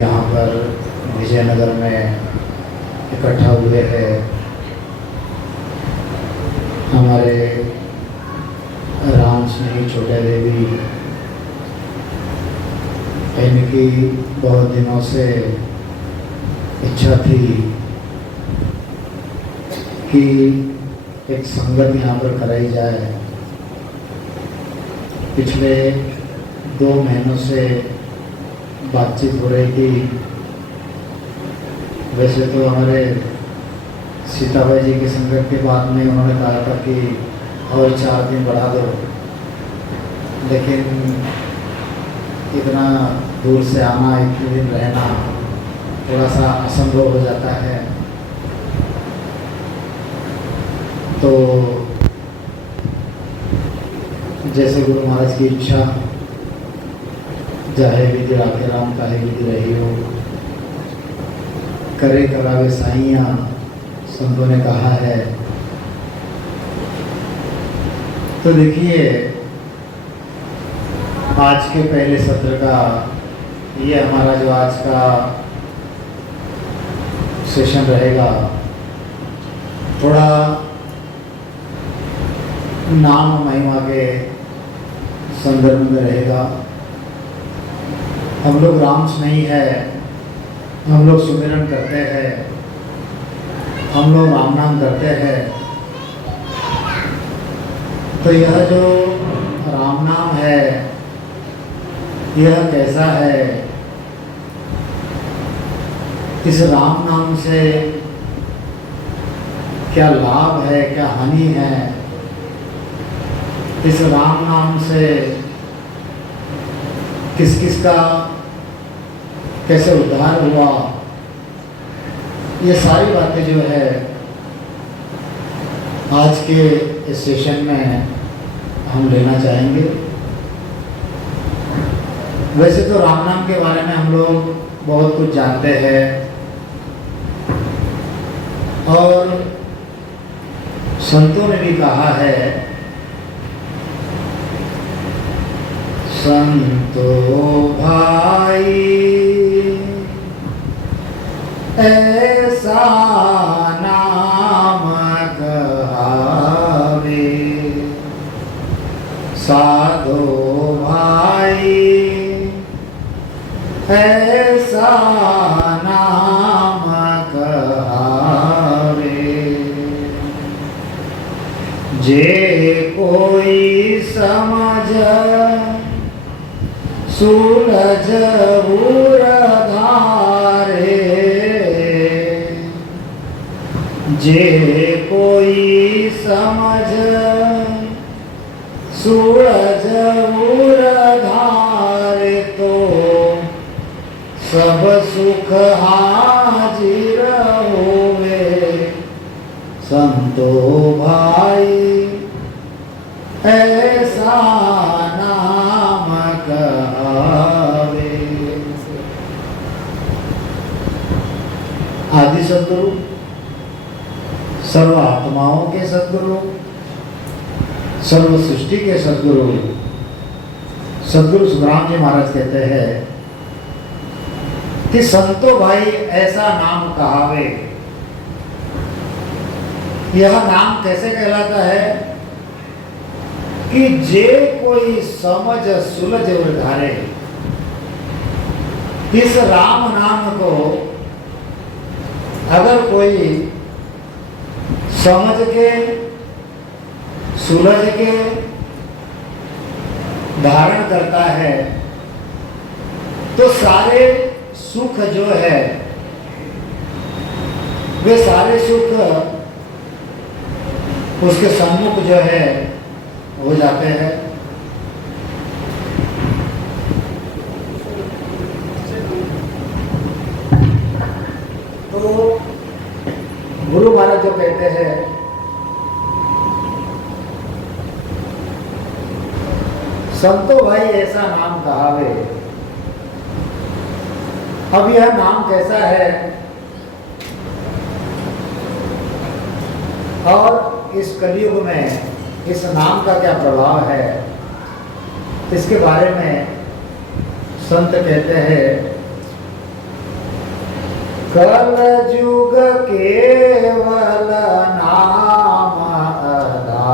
यहाँ पर विजयनगर में इकट्ठा हुए हैं हमारे राम स्नेही छोटे देवी। इनकी बहुत दिनों से इच्छा थी कि एक संगत यहाँ पर कराई जाए। पिछले 2 महीनों से बातचीत हो रही थी। वैसे तो हमारे सीताबाई जी की संगत के बाद में उन्होंने कहा था कि और 4 दिन बढ़ा दो, लेकिन इतना दूर से आना, इतने दिन रहना थोड़ा सा असंभव हो जाता है। तो जैसे गुरु महाराज की इच्छा, जाहे विधि राखे राम काहे विधि रही हो, करे करावे साइयाँ, संतों ने कहा है। तो देखिए, आज के पहले सत्र का ये हमारा जो आज का सेशन रहेगा, थोड़ा नाम महिमा के संदर्भ में रहेगा। हम लोग राम स्नेही है, हम लोग सुमिरन करते हैं, हम लोग राम नाम करते हैं। तो यह जो राम नाम है, यह कैसा है? इस राम नाम से क्या लाभ है, क्या हानि है? इस राम नाम से किस किस का कैसे उद्धार हुआ? ये सारी बातें जो है आज के इस सेशन में हम लेना चाहेंगे। वैसे तो राम नाम के बारे में हम लोग बहुत कुछ जानते हैं और संतों ने भी कहा है, संतो भाई ऐसा नाम कहावे, साधो भाई ऐसा नाम कहावे, जे कोई समझ सूरज उर धारे, जे कोई समझ सूरज उर धारे, तो सब सुख हाजिर होवे, संतो भाई ऐसा नाम कहावे। आदि सद्गुरु, सर्व आत्माओं के सद्गुरु, सर्व सृष्टि के सद्गुरु, सद्गुरु सुखराम जी महाराज कहते हैं कि संतो भाई ऐसा नाम कहावे। यह नाम कैसे कहलाता है कि जे कोई समझ सुलझ उधारे। इस राम नाम को अगर कोई समझ के, सुलझ के धारण करता है, तो सारे सुख जो है, वे सारे सुख उसके सम्मुख जो है हो जाते हैं। तो गुरु महाराज जो कहते हैं, संतो भाई ऐसा नाम कहावे। अब यह नाम कैसा है और इस कलयुग में इस नाम का क्या प्रभाव है, इसके बारे में संत कहते हैं कल जुग केवल नाम आधारा,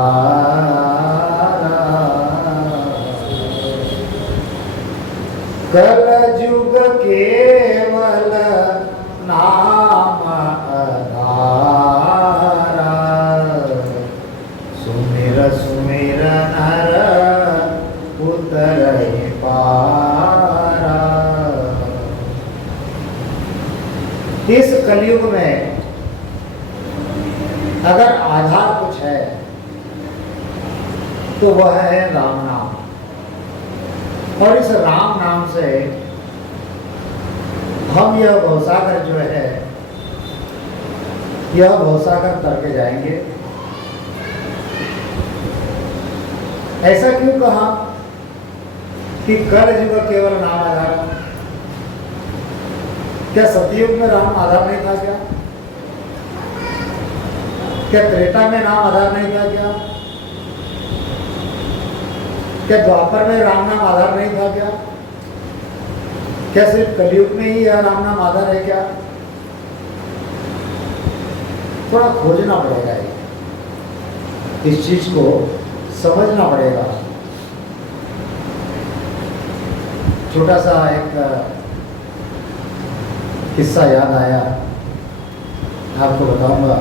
कल जुग केवल नाम आधारा, सुमिर सुमिर नर उतरहि पारा। इस कलयुग में अगर आधार कुछ है तो वह है राम नाम। और इस राम नाम से हम यह भवसागर जो है, यह भवसागर तर के जाएंगे। ऐसा क्यों कहा कि कल युग केवल नाम आधार? क्या सतयुग में राम आधार नहीं था क्या? क्या त्रेता में नाम आधार नहीं था क्या? क्या द्वापर में राम नाम आधार नहीं था क्या? क्या सिर्फ कलयुग में ही यह राम नाम आधार है क्या? थोड़ा खोजना पड़ेगा, इस चीज को समझना पड़ेगा। छोटा सा एक किस्सा याद आया, आपको बताऊंगा।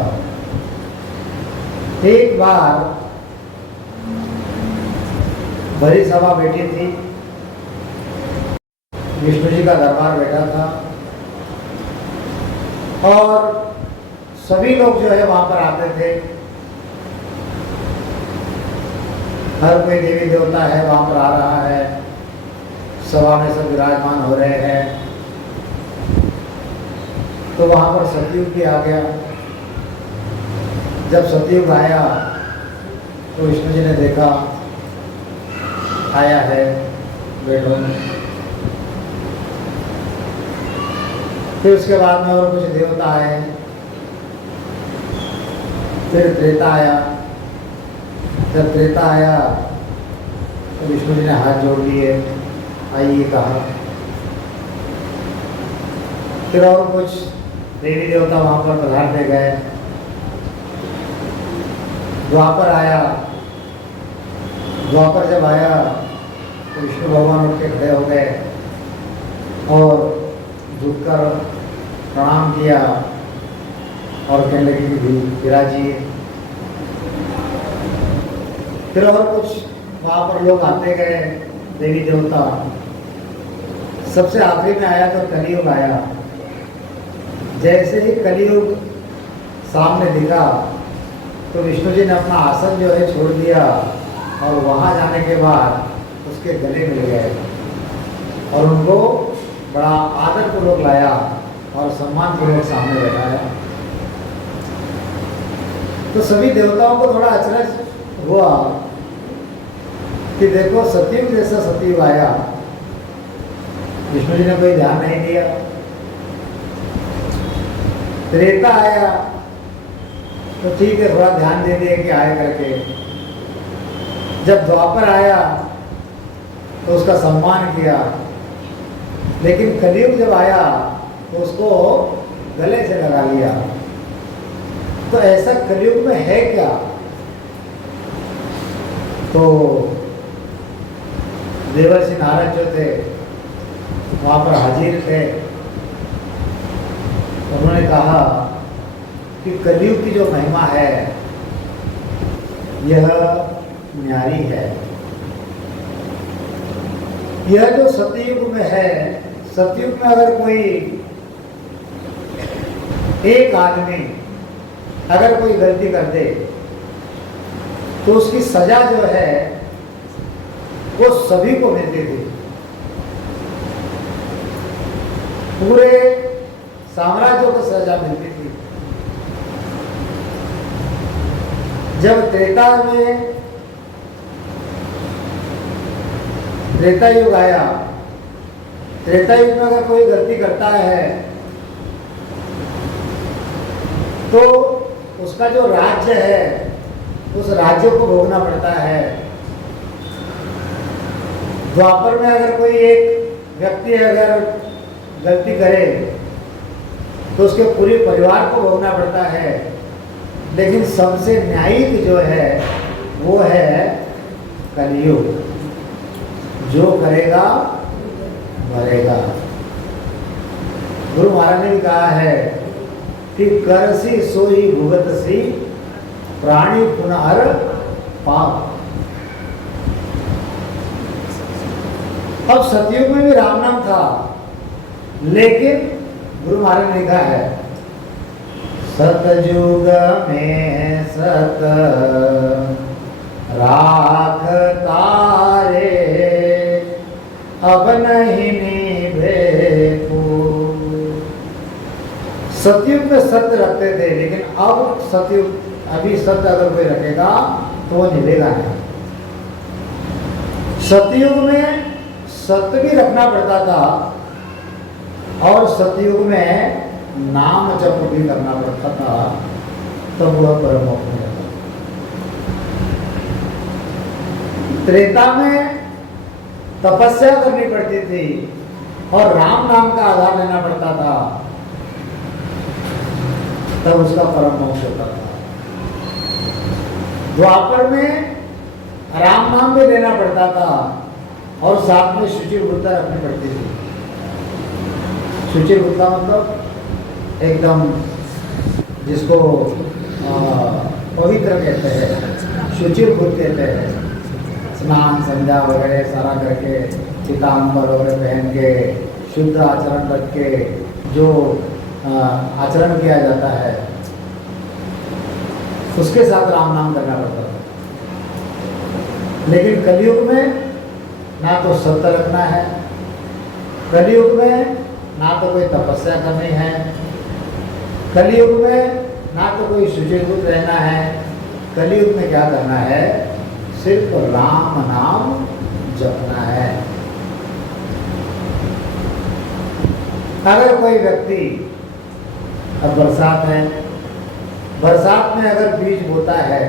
एक बार भरी सभा बैठी थी, विष्णु जी का दरबार बैठा था और सभी लोग जो है वहां पर आते थे। हर कोई देवी देवता है वहां पर आ रहा है, सभा में सब विराजमान हो रहे हैं। तो वहां पर सतयुग भी आ गया। जब सतयुग आया तो विष्णु जी ने देखा आया है बैठो। फिर उसके बाद में और कुछ देवता आए, फिर त्रेता आया। जब त्रेता आया तो विष्णु जी ने हाथ जोड़ लिए, आइए कहा। फिर और कुछ देवी देवता वहां पर पधारते गए। द्वापर आया। द्वापर जब आया तो विष्णु भगवान उठ के खड़े हो गए और झुककर प्रणाम किया और कहने लगे कि विराजिए। फिर और कुछ वहां पर लोग आते गए, देवी देवता। सबसे आखिरी में आया तो कलयुग आया। जैसे ही कलयुग सामने दिखा तो विष्णु जी ने अपना आसन जो है छोड़ दिया और वहां जाने के बाद उसके गले मिल गए और उनको बड़ा आदर पूर्वक लाया और सम्मान पूर्वक सामने बैठाया। तो सभी देवताओं को थोड़ा अचरज हुआ कि देखो सतयुग जैसा सतयुग आया, विष्णु जी ने कोई ध्यान नहीं दिया। त्रेता आया तो ठीक है, थोड़ा ध्यान दे दिया कि आए करके। जब द्वापर आया तो उसका सम्मान किया, लेकिन कलयुग जब आया तो उसको गले से लगा लिया। तो ऐसा कलयुग में है क्या? तो देवर्षि नारद जो थे वहां पर हाजिर थे। उन्होंने कहा कि कलयुग की जो महिमा है यह न्यारी है। यह जो सतयुग में है, सतयुग में अगर कोई एक आदमी अगर कोई गलती कर दे तो उसकी सजा जो है वो सभी को मिलती थी। पूरे साम्राज्यों को सजा मिलती थी। जब त्रेता युग आया, त्रेता युग में अगर कोई गलती करता है तो उसका जो राज्य है उस राज्य को भोगना पड़ता है। द्वापर में अगर कोई एक व्यक्ति अगर गलती करे तो उसके पूरे परिवार को भोगना पड़ता है। लेकिन सबसे न्यायिक जो है वो है कलयुग। जो करेगा भरेगा। गुरु महाराज ने भी कहा है कि करसी सोई भुगत सी प्राणी पुनः पाप। अब सतयुग में भी राम नाम था, लेकिन गुरु महाराज ने लिखा है सतयुग में सत राख तारे अब नहीं निभे को। सतयुग में सत्य रखते थे, लेकिन अब सतयुग अभी सत्य अगर कोई रखेगा तो वो निभेगा नहीं। सतयुग में सत्य भी रखना पड़ता था और सतयुग में नाम जप भी करना पड़ता था, तब वह परम मोक्ष मिलता। त्रेता में तपस्या करनी पड़ती थी और राम नाम का आधार लेना पड़ता था, तब उसका परम मोक्ष होता था। द्वापर में राम नाम भी लेना पड़ता था और साथ में शुचिर्भूता रखनी पड़ती थी। शुचिर्भूता मतलब एकदम जिसको पवित्र कहते हैं, शुचिर्भूत कहते हैं। स्नान संध्या वगैरह सारा करके, पीताम्बर वगैरह पहन के, शुद्ध आचरण रख के जो आचरण किया जाता है, उसके साथ राम नाम करना पड़ता था। लेकिन कलयुग में ना तो सत्य रखना है, कलयुग में ना तो कोई तपस्या करनी है, कलयुग में ना तो कोई शुचिर्भूत रहना है। कलयुग में क्या करना है? सिर्फ राम नाम जपना है। अगर कोई व्यक्ति, अब बरसात है, बरसात में अगर बीज बोता है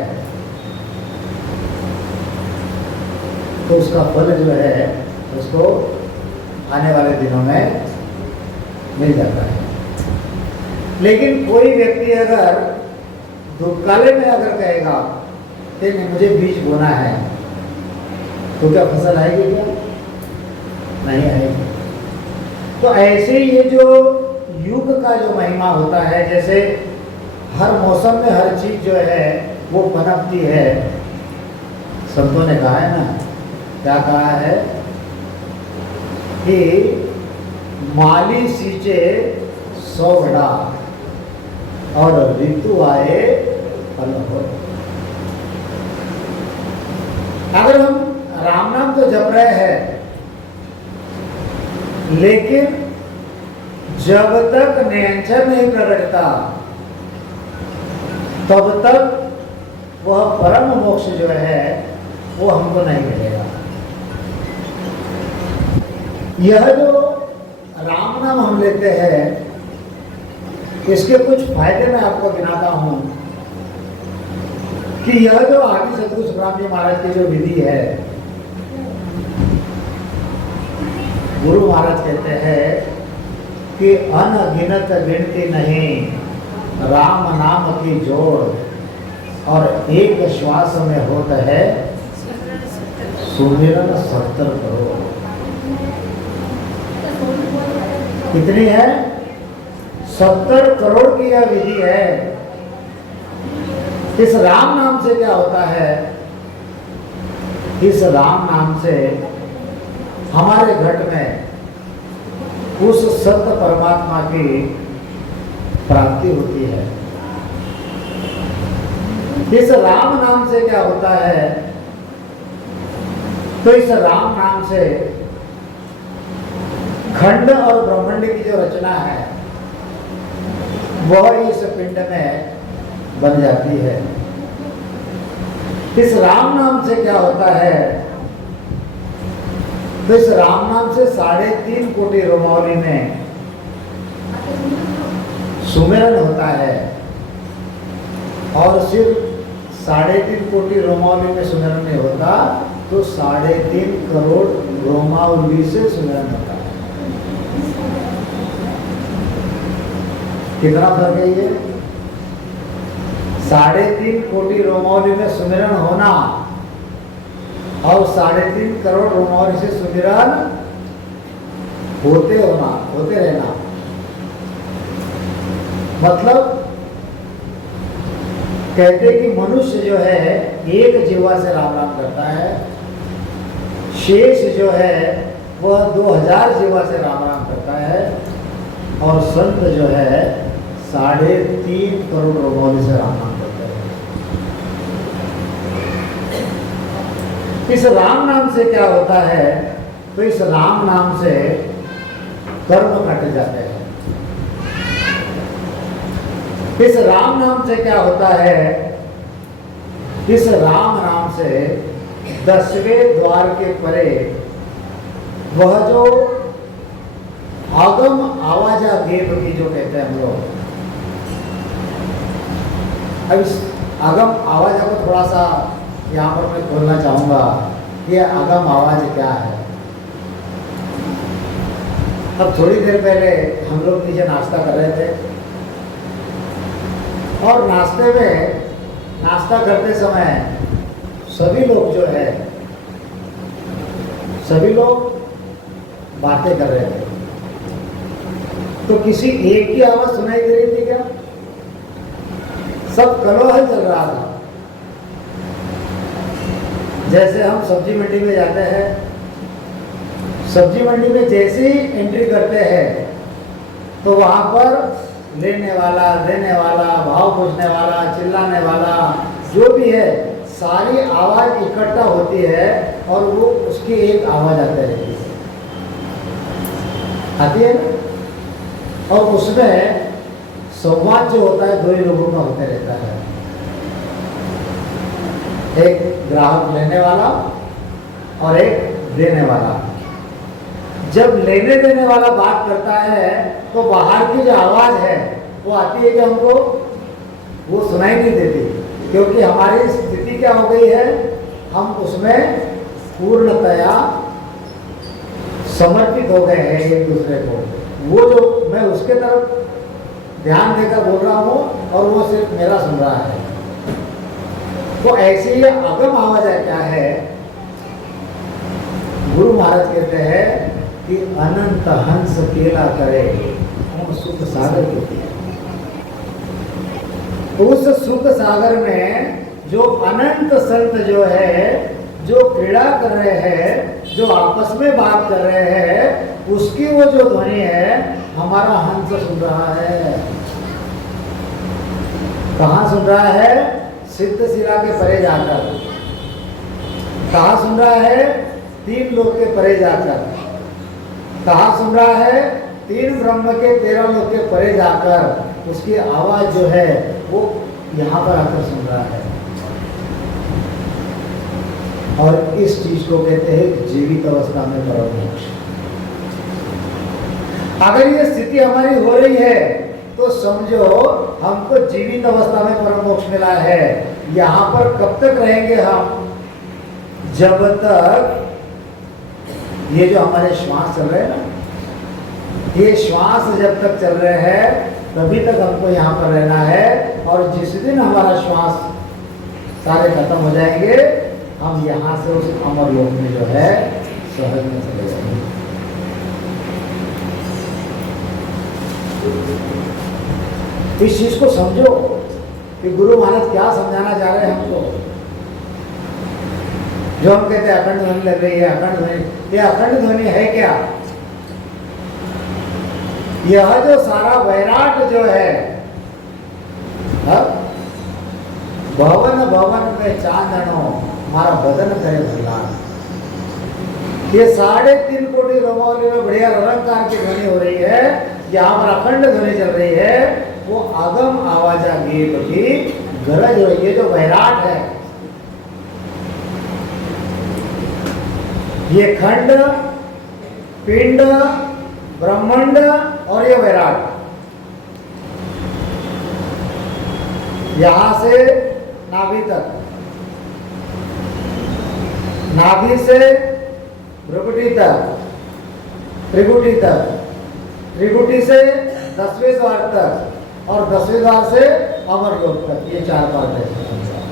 तो उसका फल जो है उसको आने वाले दिनों में मिल जाता है। लेकिन कोई व्यक्ति अगर दुष्काले में अगर कहेगा कि नहीं मुझे बीज बोना है, तो क्या फसल आएगी? क्या नहीं आएगी। तो ऐसे ये जो युग का जो महिमा होता है, जैसे हर मौसम में हर चीज जो है वो पनपती है। संतों ने कहा है ना, क्या कहा है कि माली सींचे 100 घड़ा और ऋतु आए फल हो। अगर हम राम नाम तो जप रहे हैं, लेकिन जब तक निरंजन नहीं प्रकटता तब तक वह परम मोक्ष जो है वो हमको नहीं मिलेगा। यह जो राम नाम हम लेते हैं, इसके कुछ फायदे मैं आपको गिनाता हूं कि यह जो आदि सतगुरु सुखराम जी महाराज की जो विधि है, गुरु महाराज कहते हैं कि अनगिनत गिनती नहीं राम नाम की जोड़, और एक श्वास में होता है सुमिरन 70 करोड़। कितनी है? 70 करोड़ की यह विधि है। इस राम नाम से क्या होता है? इस राम नाम से हमारे घट में उस सत्य परमात्मा की प्राप्ति होती है। इस राम नाम से क्या होता है? तो इस राम नाम से खंड और ब्रह्मांड की जो रचना है वह इस पिंड में बन जाती है। इस राम नाम से क्या होता है? तो इस राम नाम से 3.5 कोटि रोमावली में सुमिरन होता है, और सिर्फ 3.5 कोटि रोमावली में सुमिरन नहीं होता, तो 3.5 करोड़ रोमावली से सुमिरन होता है। कितना फर्क है ये? 3.5 कोटि रोमावली में सुमिरन होना और 3.5 करोड़ रोमावली से सुमिरन होते रहना। मतलब कहते कि मनुष्य जो है एक जीवा से राम राम करता है, शेष जो है वह 2000 जीवा से राम राम करता है, और संत जो है 3.5 करोड़ रोमावली से राम राम करते हैं। इस राम नाम से क्या होता है? तो इस राम नाम से कर्म कट जाते हैं। इस राम नाम से क्या होता है? इस राम नाम से 10वें द्वार के परे वह जो आगम आवाजा गेप की जो कहते हैं हम लोग, अब इस आगम आवाजा को थोड़ा सा यहाँ पर मैं खोलना चाहूंगा। ये आगम आवाज क्या है? अब थोड़ी देर पहले हम लोग नीचे नाश्ता कर रहे थे, और नाश्ता करते समय सभी लोग जो है बातें कर रहे थे। तो किसी एक की आवाज सुनाई दे रही थी क्या? सब कलौहल चल रहा था। जैसे हम सब्जी मंडी में जाते हैं, सब्जी मंडी में जैसे ही एंट्री करते हैं तो वहां पर लेने वाला, देने वाला, भाव पूछने वाला, चिल्लाने वाला, जो भी है सारी आवाज इकट्ठा होती है और वो उसकी एक आवाज आती रहती है, आती है ना? और उसमें संवाद जो होता है 2 ही लोगों का होते रहता है, एक ग्राहक लेने वाला और एक देने वाला। जब लेने देने वाला बात करता है तो बाहर की जो आवाज है वो आती है कि हमको वो सुनाई नहीं देती, क्योंकि हमारी स्थिति क्या हो गई है? हम उसमें पूर्णतया समर्पित हो गए हैं एक दूसरे को। वो जो मैं उसके तरफ ध्यान देकर बोल रहा हूँ और वो सिर्फ मेरा सुन रहा है। तो ऐसी ही अगम आवाज क्या है? गुरु महाराज कहते हैं कि अनंत हंस केला करे हम सुख सागर के। उस सुख सागर में जो अनंत संत जो है, जो क्रीड़ा कर रहे हैं, जो आपस में बात कर रहे हैं, उसकी वो जो ध्वनि है हमारा हंस सुन रहा है। कहाँ सुन रहा है? सिद्ध शिला के परे जाकर। कहाँ सुन रहा है? 3 लोक के परे जाकर। कहाँ सुन रहा है? 3 ब्रह्म के 13 लोक के परे जाकर उसकी आवाज जो है वो यहाँ पर आकर सुन रहा है। और इस चीज को कहते हैं जीवित अवस्था में परम मोक्ष। अगर ये स्थिति हमारी हो रही है तो समझो हमको जीवित अवस्था में परम मोक्ष मिला है। यहाँ पर कब तक रहेंगे हम? जब तक ये जो हमारे श्वास चल रहे हैं ना, ये श्वास जब तक चल रहे हैं तभी तक हमको यहाँ पर रहना है। और जिस दिन हमारा श्वास सारे खत्म हो जाएंगे हम यहाँ से उस अमर लोक में जो है सहज में चले जाएंगे। इस चीज को समझो कि गुरु महाराज क्या समझाना चाह रहे हैं हमको। जो हम कहते हैं अखंड ध्वनि लग रही है, अखंड ध्वनि, ये अखंड ध्वनि है क्या? यह जो सारा वैराट जो है, भवन भवन में चांदनो हमारा बदन करे भला, ये 3.5 कोटि रोमावली में बढ़िया रंगकार की ध्वनि हो रही है, यहाँ पर अखंड ध्वनि चल रही है। वो आगम आवाजा गीत की गरज हो रही है। जो वैराट है, ये खंड, पिंड, ब्रह्मांड और ये वैराट, यहां से नाभि तक, नाभि से भ्रुकुटी तक, त्रिकुटी तक, त्रिकुटी से 10वें द्वार तक, और 10वें द्वार से अमर लोक तक, ये 4 पार्ट है संसार।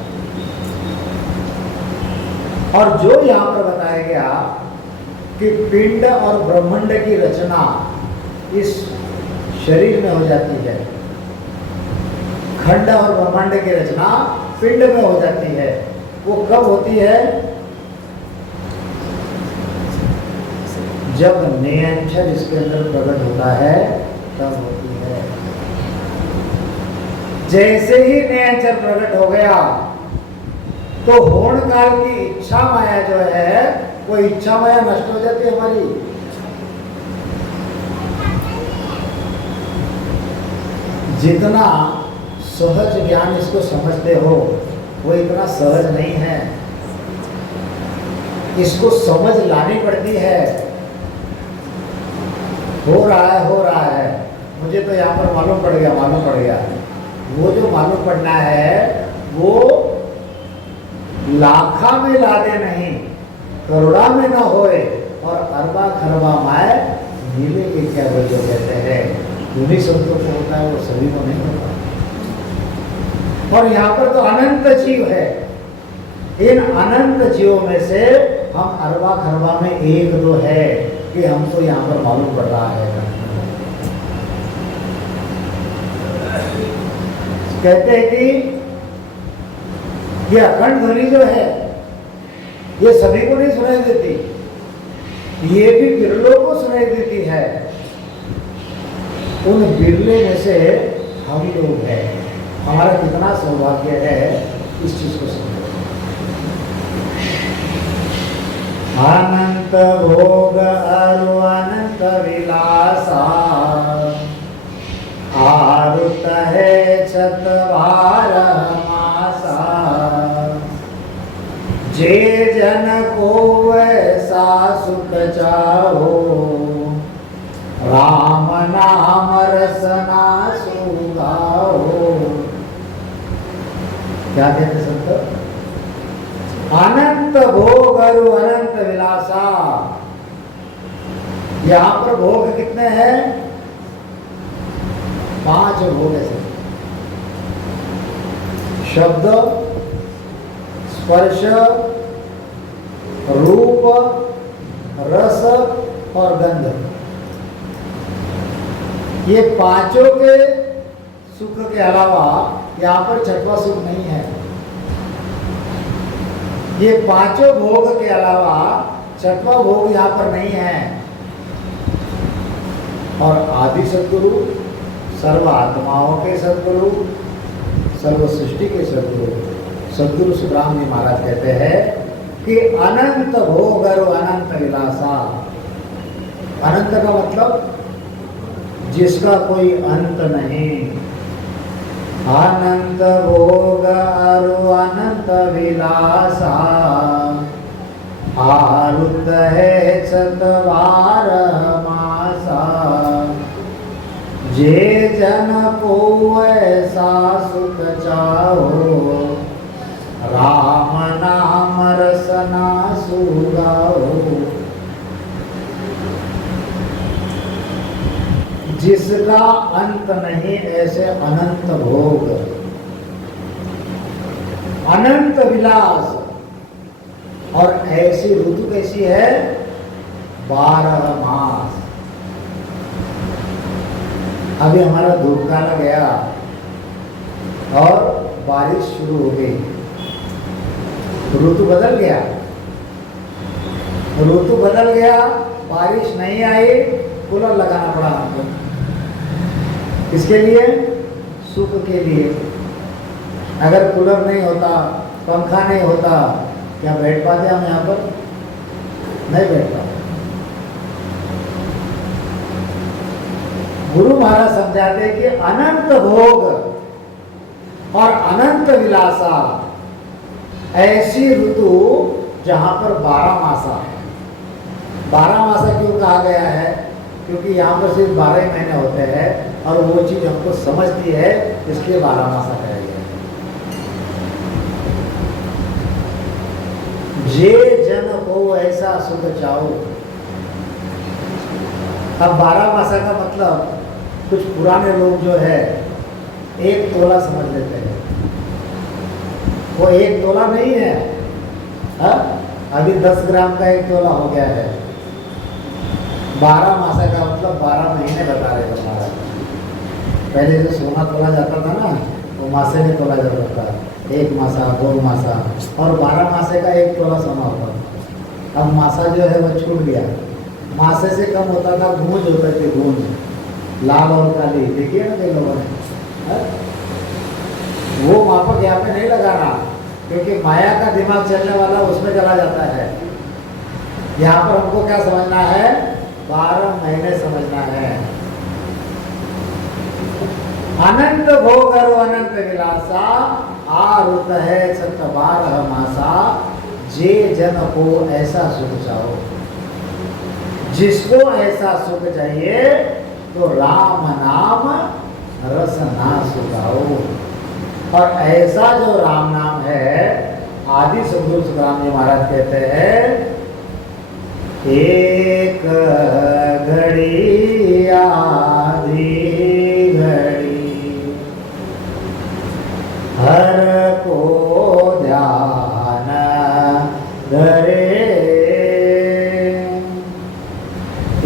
और जो यहाँ पर बताया गया कि पिंड और ब्रह्मांड की रचना इस शरीर में हो जाती है, खंड और ब्रह्मांड की रचना पिंड में हो जाती है, वो कब होती है? जब नियंत्रण इसके अंदर प्रकट होता है तब होती है। जैसे ही नियंत्रण प्रकट हो गया तो होण काल की इच्छा माया जो है वो इच्छा माया नष्ट हो जाती है हमारी। जितना सहज ज्ञान इसको समझते हो वो इतना सहज नहीं है, इसको समझ लानी पड़ती है। हो रहा है, मुझे तो यहाँ पर मालूम पड़ गया। वो जो मालूम पड़ना है वो लाखा में लादे नहीं, करोड़ा में न होए, और अरबा खरबा माए नीले के क्या वो जो कहते हैं, उन्हीं संतों को होता है, वो सभी को नहीं होता। और यहाँ पर तो अनंत जीव है, इन अनंत जीवों में से हम अरबा खरबा में एक दो है कि हमको यहाँ पर मालूम पड़ रहा है। कहते हैं कि ये अखंड ध्वनि जो है ये सभी को नहीं सुनाई देती, ये भी बिरलों को सुनाई देती है। उन बिरले में से हम लोग हैं। हमारा कितना सौभाग्य है इस चीज को समझो। अनंत भोग अरु अनंत विलासा, आरुत है छतवार मासा, जे जन को ऐसा सुख चाहो, राम नाम रसना सुगाओ। क्या कहते संत? अनंत भोग अरु अनंत विलासा। यहां पर भोग कितने हैं? 5 भोग है। शब्द, स्पर्श, रूप, रस और गंध। ये पांचों के सुख के अलावा यहाँ पर छठवां सुख नहीं है। ये पांचों भोग के अलावा छठवां भोग यहाँ पर नहीं है। और आदि सद्गुरु, सर्व आत्माओं के सद्गुरु, सर्व सृष्टि के सद्गुरु सद्गुरु सुखराम जी महाराज कहते हैं कि अनंत भोग और अनंत विलासा। अनंत का मतलब जिसका कोई अंत नहीं। अनंत भोग अरु अनंत विलासा, आरुत है छतवार मासा, जे जन को ऐसा सुख चाहो, राम नाम रसना सुगाओ। जिसका अंत नहीं ऐसे अनंत भोग, अनंत विलास। और ऐसी ऋतु कैसी है? 12 मास। अभी हमारा धूप काला गया और बारिश शुरू हो गई, ऋतु बदल गया। ऋतु बदल गया, बारिश नहीं आई, कूलर लगाना पड़ा हमको। किसके लिए? सुख के लिए। अगर कूलर नहीं होता, पंखा नहीं होता, क्या बैठ पाते हम यहाँ पर? नहीं बैठ पाते। गुरु महाराज समझाते कि अनंत भोग और अनंत विलासा, ऐसी ऋतु जहां पर 12 मासा। 12 मासा क्यों कहा गया है? क्योंकि यहाँ पर सिर्फ 12 ही महीने होते हैं और वो चीज हमको समझती है, इसलिए 12 मासा कहा गया है। जे जन को ऐसा सुख चाहो। अब 12 मासा का मतलब कुछ पुराने लोग जो है 1 तोला समझ लेते हैं। वो 1 तोला नहीं है, हा? अभी 10 ग्राम का 1 तोला हो गया है। 12 मासा का मतलब 12 महीने बता रहे थे महाराज। पहले जो सोना तोला जाता था ना, वो मासे में तोला जाता था, 1 मासा 2 मासा, और 12 मासे का 1 तोला सोना होता था। अब मासा जो है वो छूट गया। मासे से कम होता था, गूंज होते थे, गूंज लाल और काली, देखिए ना कई लोगों ने। वो मापक यहाँ पे नहीं लगाना, क्योंकि माया का दिमाग चलने वाला उसमें चला जाता है। यहाँ पर हमको क्या समझना है? 12 महीने समझना है। अनंत भोग और अनंत विलासा, आरुत है सत 12 मासा, जे जन को ऐसा सुख चाहो। जिसको ऐसा सुख चाहिए तो राम नाम रस ना सुखाओ। और ऐसा जो राम नाम है, आदि सदगुरु सुखराम जी महाराज कहते हैं, एक घड़ी आधी घड़ी हर को ध्यान धरे,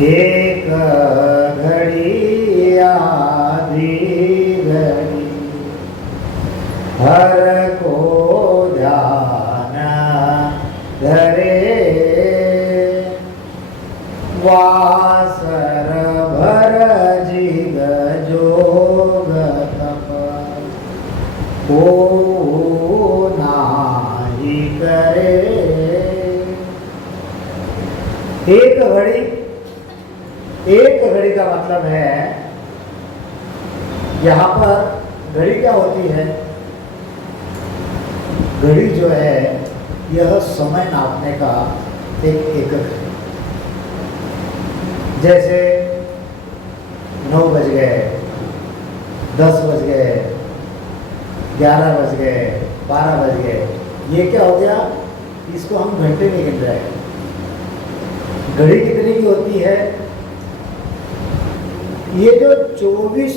एक घड़ी आधी घड़ी हर को ध्यान धरे, वासर भर जिग जोग तप को नाही करे। एक घड़ी का मतलब है, यहाँ पर घड़ी क्या होती है? घड़ी जो है यह समय नापने का एक एकक है। जैसे 9 बज गए, 10 बज गए, 11 बज गए, 12 बज गए, ये क्या हो गया? इसको हम घंटे में गिन रहे हैं। घड़ी कितनी की होती है? ये जो 24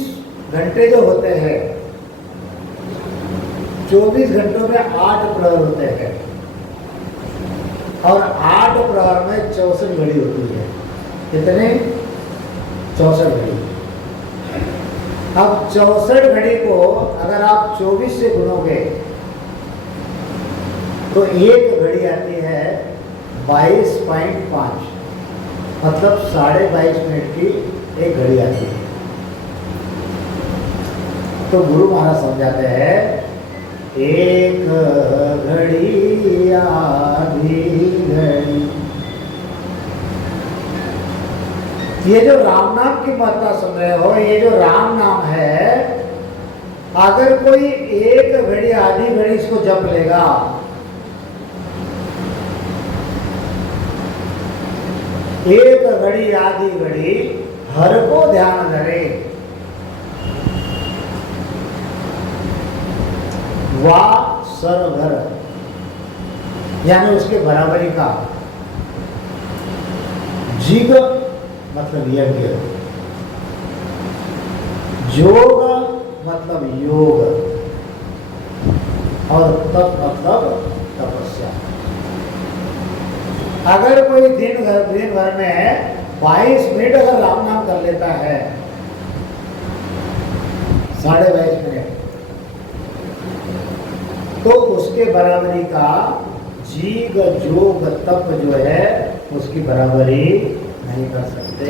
घंटे जो होते हैं, 24 घंटों में 8 प्रहर होते हैं, और 8 प्रहर में 64 घड़ी होती है। कितने? 64 घड़ी। अब 64 घड़ी को अगर आप 24 से गुणोगे तो एक घड़ी आती है 22.5, मतलब 22.5 मिनट की एक घड़ी आती है। तो गुरु महाराज समझाते हैं, एक घड़ी आधी घड़ी। ये जो राम नाम की महत्ता सुन रहे हो, ये जो राम नाम है, अगर कोई एक घड़ी आधी घड़ी इसको जप लेगा, एक घड़ी आधी घड़ी हर को ध्यान धरे, वा सर्वघर, यानी उसके बराबरी का, जीग मतलब यज्ञ, जोग मतलब योग, और तप मतलब तपस्या। अगर कोई दिन भर में 22 मिनट अगर राम नाम कर लेता है, 22.5 मिनट, तो उसके बराबरी का जीग जोग तप जो है उसकी बराबरी नहीं कर सकते।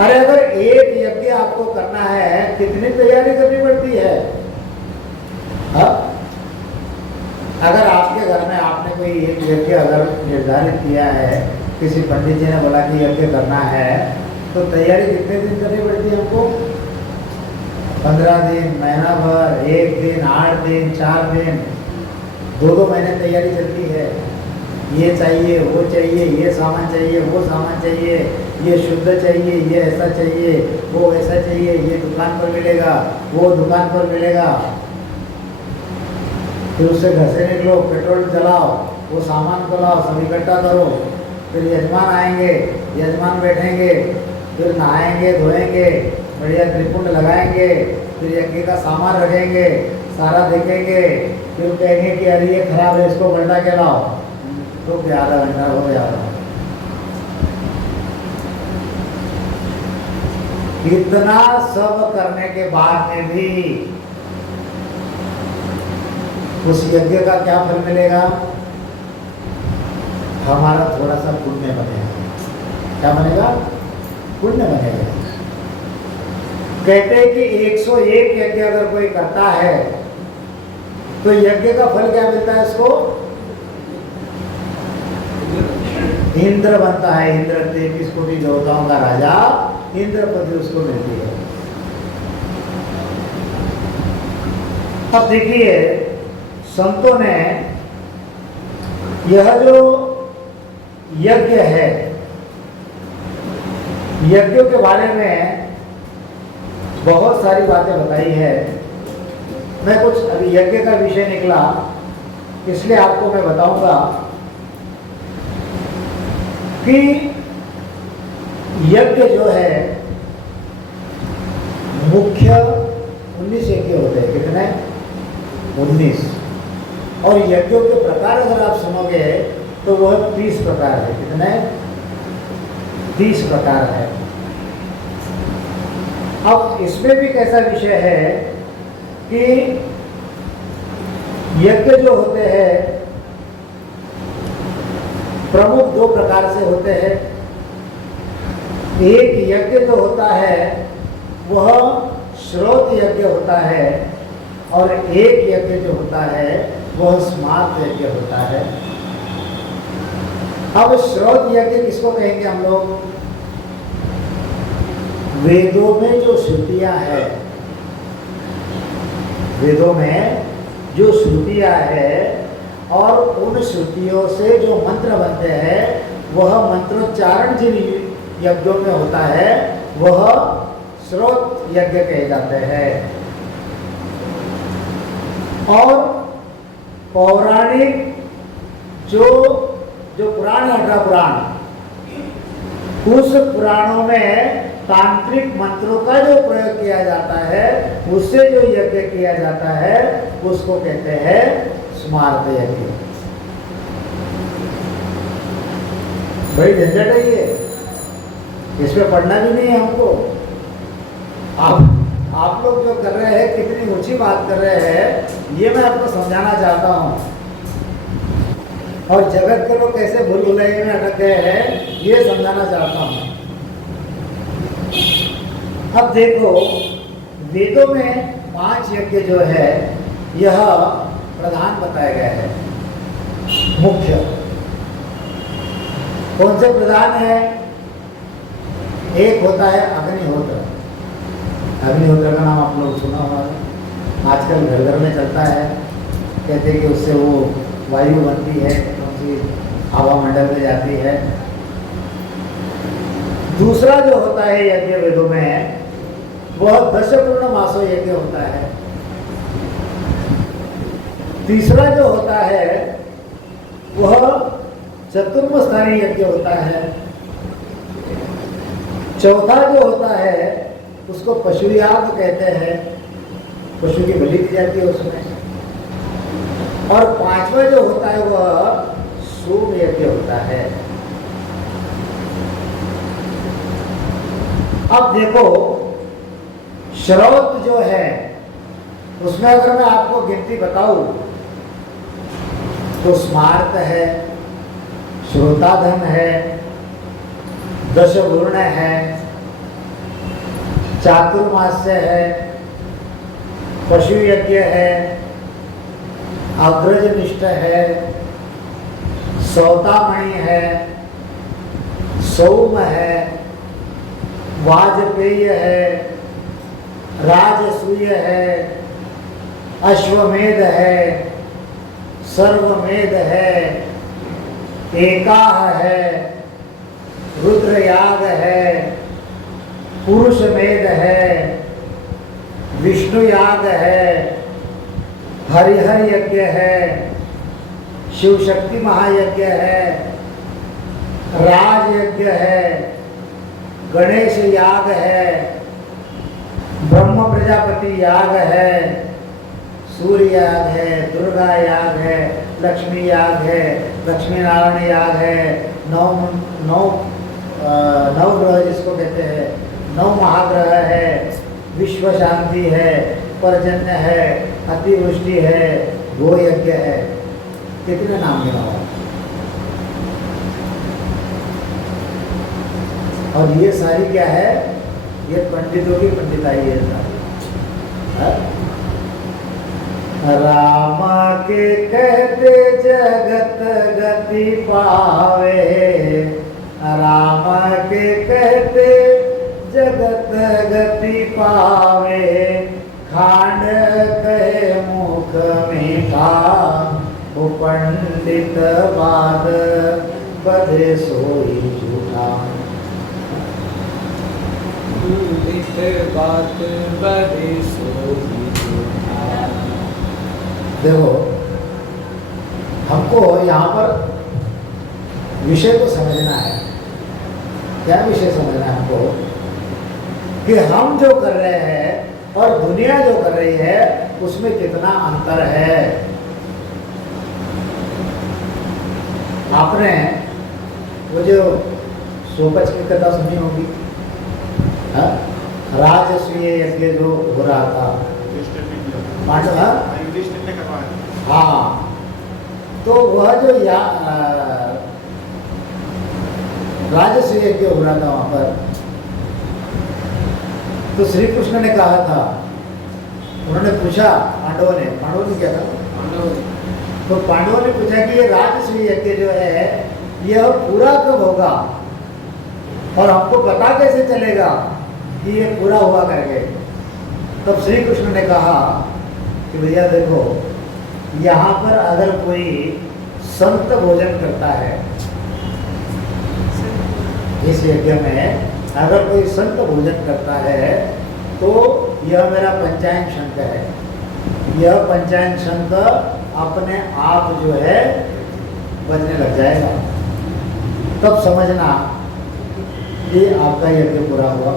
अरे अगर एक यज्ञ आपको करना है, कितनी तैयारी करनी पड़ती है? हाँ? अगर आपके घर में आपने कोई एक यज्ञ अगर निर्धारित किया है, किसी पंडित जी ने बोला कि यज्ञ करना है, तो तैयारी कितने दिन करनी पड़ती है हमको? 15 दिन, महीना भर, 1 दिन, 8 दिन, 4 दिन, 2-2 महीने तैयारी चलती है। ये चाहिए, वो चाहिए, ये सामान चाहिए, वो सामान चाहिए, ये शुद्ध चाहिए, ये ऐसा चाहिए, वो ऐसा चाहिए, ये दुकान पर मिलेगा, वो दुकान पर मिलेगा। फिर उससे घर से निकलो, पेट्रोल चलाओ, वो सामान को लाओ, सब इकट्ठा करो, फिर यजमान आएंगे, यजमान बैठेंगे, फिर नहाएंगे धोएंगे, बढ़िया त्रिपुंड लगाएंगे, फिर यज्ञ का सामान रखेंगे, सारा देखेंगे, फिर कहेंगे कि अरे ये खराब है, इसको पलटा के लाओ, तो फिर आधा घंटा हो जाएगा। इतना सब करने के बाद में भी उस यज्ञ का क्या फल मिलेगा? हमारा थोड़ा सा पुण्य बनेगा। क्या बनेगा? पुण्य बनेगा। कहते हैं कि 101 यज्ञ अगर कोई करता है तो यज्ञ का फल क्या मिलता है उसको? इंद्र बनता है। इंद्र 33 कोटि देवताओं का राजा, इंद्र पदवी उसको मिलती है। अब देखिए, संतों ने यह जो यज्ञ है, यज्ञों के बारे में बहुत सारी बातें बताई है। मैं कुछ अभी यज्ञ का विषय निकला, इसलिए आपको मैं बताऊंगा कि यज्ञ जो है मुख्य 19 यज्ञ होते हैं। कितने? 19। और यज्ञों के प्रकार अगर आप सुनोगे तो वह 30 प्रकार है। कितने? 30 प्रकार है। अब इसमें भी कैसा विषय है कि यज्ञ जो होते हैं प्रमुख 2 प्रकार से होते हैं। एक यज्ञ जो होता है वह श्रोत यज्ञ होता है, और एक यज्ञ जो होता है वह स्मार्त यज्ञ होता है। अब श्रोत यज्ञ किसको कहेंगे हम लोग? वेदों में जो श्रुतियां हैं, वेदों में जो श्रुतियां हैं और उन श्रुतियों से जो मंत्र बनते हैं, वह मंत्रोच्चारण जिन यज्ञों में होता है वह श्रोत यज्ञ कहे जाते हैं। और पौराणिक जो पुराण है, 18 पुराण, उस पुराणों में तांत्रिक मंत्रों का जो प्रयोग किया जाता है, उससे जो यज्ञ किया जाता है उसको कहते हैं स्मार्त यज्ञ। बड़ी झंझट है ये, इसमें पढ़ना भी नहीं है हमको। आप लोग जो कर रहे हैं, कितनी ऊंची बात कर रहे हैं, ये मैं आपको समझाना चाहता हूँ। और जगत के लोग कैसे भूल भुलैया में अटक गए हैं, ये समझाना चाहता हूँ। अब देखो, वेदों में 5 यज्ञ जो है यह प्रधान बताए गए हैं, मुख्य। कौन से प्रधान है? एक होता है अग्निहोत्र। अग्निहोत्र का नाम आप लोग सुना होगा, आजकल घर घर में चलता है। कहते हैं कि उससे वो वायु बनती है, हवा मंडल में जाती है। दूसरा जो होता है यज्ञ वेदों में, वह 10 पूर्णमासो यज्ञ होता है। तीसरा जो होता है वह चतुर्म स्थानीय यज्ञ होता है। चौथा जो होता है उसको पशु याग कहते हैं, पशु की बलि दी जाती है उसमें। और 5वां जो होता है वह सोम यज्ञ होता है। अब देखो, श्रौत जो है उसमें अगर मैं आपको गिनती बताऊं तो स्मार्त है, श्रोताधन है, दशवर्ण है, चातुर्मास्य है, पशु यज्ञ है, अग्रजनिष्ठ है, सौतामणि है, सौम है, वाजपेय है, राजसूय है, अश्वमेध है, सर्वमेध है, एकाह है, रुद्रयाग है, पुरुष मेध है, विष्णु याग है, हरिहर यज्ञ है, शिव शक्ति महायज्ञ है, राज यज्ञ है, गणेश याग है, ब्रह्म प्रजापति याग है, सूर्य याग है, दुर्गा याग है, लक्ष्मी याग है, लक्ष्मी नारायण याग है, नवग्रह जिसको कहते हैं, 9 महाग्रह है, विश्व शांति है, पर्जन्य है, अतिवृष्टि है, गो यज्ञ है। कितने नाम गिना हुआ। और ये सारी क्या है? ये पंडितों की पंडिताई है सारी। राम के कहते जगत गति पावे, राम के कहते जगत गति पावे, खांड कहे मुख में का, वो पंडित बात बधे सोई झूठा। बात बधे सोई झूठा। देखो, हमको यहाँ पर विषय को समझना है। क्या विषय समझना है हमको? कि हम जो कर रहे हैं और दुनिया जो कर रही है उसमें कितना अंतर है। आपने वो जो सोपच की कथा सुनी होगी, राजस्वीय यज्ञ जो हो रहा था, हाँ, तो वह जो राजस्वीय यज्ञ हो रहा था वहां पर, तो श्री कृष्ण ने कहा था, उन्होंने पूछा, पांडवों ने क्या था, तो पांडवों ने पूछा कि ये राजस्वीय यज्ञ जो है यह पूरा कब होगा और हमको पता कैसे चलेगा कि ये पूरा हुआ करके। तब श्री कृष्ण ने कहा कि भैया देखो, यहाँ पर अगर कोई संत भोजन करता है, इस यज्ञ में अगर कोई संत भोजन करता है तो यह मेरा पंचायन शंख है। यह पंचायन शंख अपने आप जो है बजने लग जाएगा। तब समझना ये आपका यज्ञ पूरा हुआ।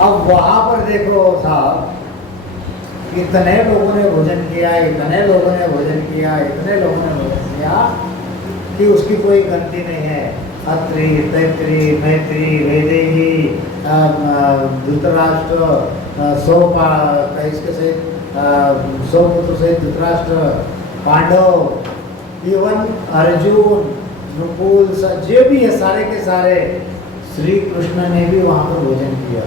अब वहां पर देखो साहब, इतने लोगों ने भोजन किया, इतने लोगों ने भोजन किया, इतने लोगों ने भोजन किया कि उसकी कोई गिनती नहीं है। अत्रि, तैत्री, मैत्री, वैदेही, धृतराष्ट्र, इसके से 100 पुत्र से धृतराष्ट्र, पांडव, इवन अर्जुन, नुकुल, जो भी है सारे के सारे, श्री कृष्ण ने भी वहां पर भोजन किया।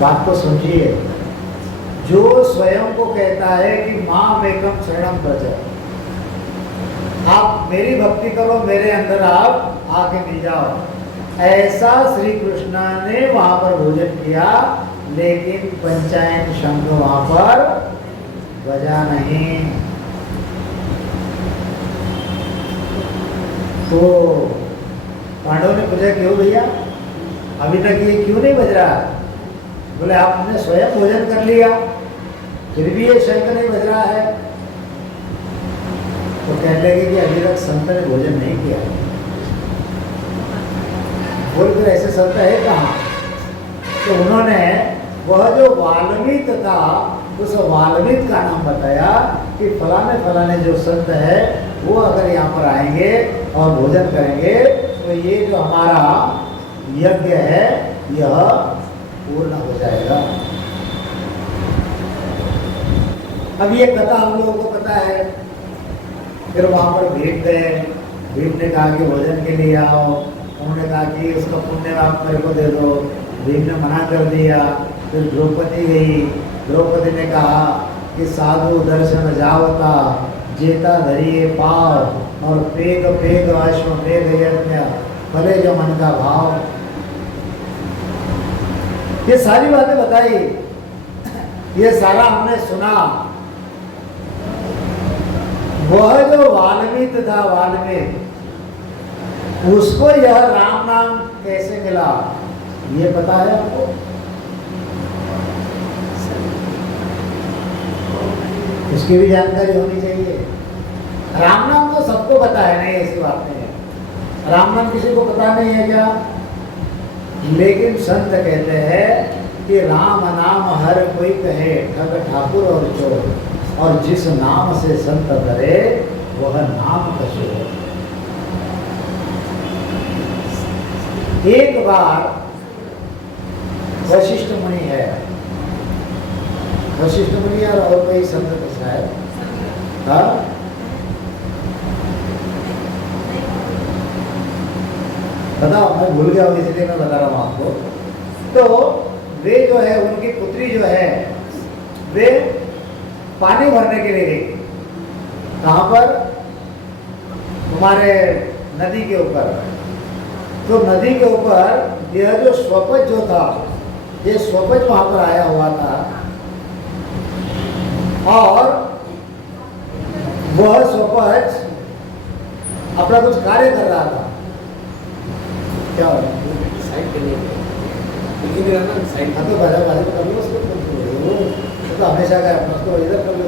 बात को समझिए, जो स्वयं को कहता है कि मां एकम शरणम व्रज, आप मेरी भक्ति करो, मेरे अंदर आप आके मिल जाओ, ऐसा श्री कृष्ण ने वहां पर भोजन किया, लेकिन पंचायन शंख वहां पर बजा नहीं। तो पांडवों ने पूछा, क्यों भैया अभी तक ये क्यों नहीं बज रहा? बोले आपने स्वयं भोजन कर लिया, फिर भी ये शंख नहीं बज रहा है। तो कहने लगे कि अभी तक संत ने भोजन नहीं किया। बोल फिर ऐसे संत है कहाँ? तो उन्होंने वह जो वाल्मीकि था, उस वाल्मीकि का नाम बताया कि फलाने फलाने जो संत है वो अगर यहाँ पर आएंगे और भोजन करेंगे तो ये जो हमारा यज्ञ है यह पूर्ण हो जाएगा। अब ये कथा हम लोगों को पता है। फिर वहाँ पर भीम गए, भीम ने कहा कि भोजन के लिए आओ, उन्होंने कहा कि उसका पुण्य आप मेरे को दे दो, भीम ने मना कर दिया। फिर द्रौपदी गई, द्रौपदी ने कहा कि साधु दर्शन जावता, जेता धरिए पाव, और पेग पेग अश्वमेध यज्ञ, भले जो मन का भाव। ये सारी बातें बताई, ये सारा हमने सुना। वह जो वाल्मीकि था, वाल्मीकि, उसको यह राम नाम कैसे मिला ये पता है आपको? उसकी भी जानकारी होनी चाहिए। राम नाम तो सबको पता है, नहीं ऐसी बात नहीं है। राम नाम किसी को पता नहीं है क्या? लेकिन संत कहते हैं कि राम नाम हर कोई कहे, ठग ठाकुर और चोर, और जिस नाम से संत करे वह नाम कशोर। एक बार वशिष्ठ मुनि है, वशिष्ठ मुनि और कोई संत तो शायद, हाँ बताओ, मैं भूल गया हूँ इसलिए मैं बता रहा हूँ आपको। तो वे जो है, उनकी पुत्री जो है, वे पानी भरने के लिए गई। कहाँ पर? हमारे नदी के ऊपर। तो नदी के ऊपर यह जो स्वपच जो था, ये स्वपच वहां पर आया हुआ था, और वह स्वपच अपना कुछ कार्य कर रहा था। क्या हो रहा है? साइड करने के लेकिन रहना साइड हाँ तो बारे बारे में कर लो उसको, तो हमेशा का अपना उसको इधर कर लो।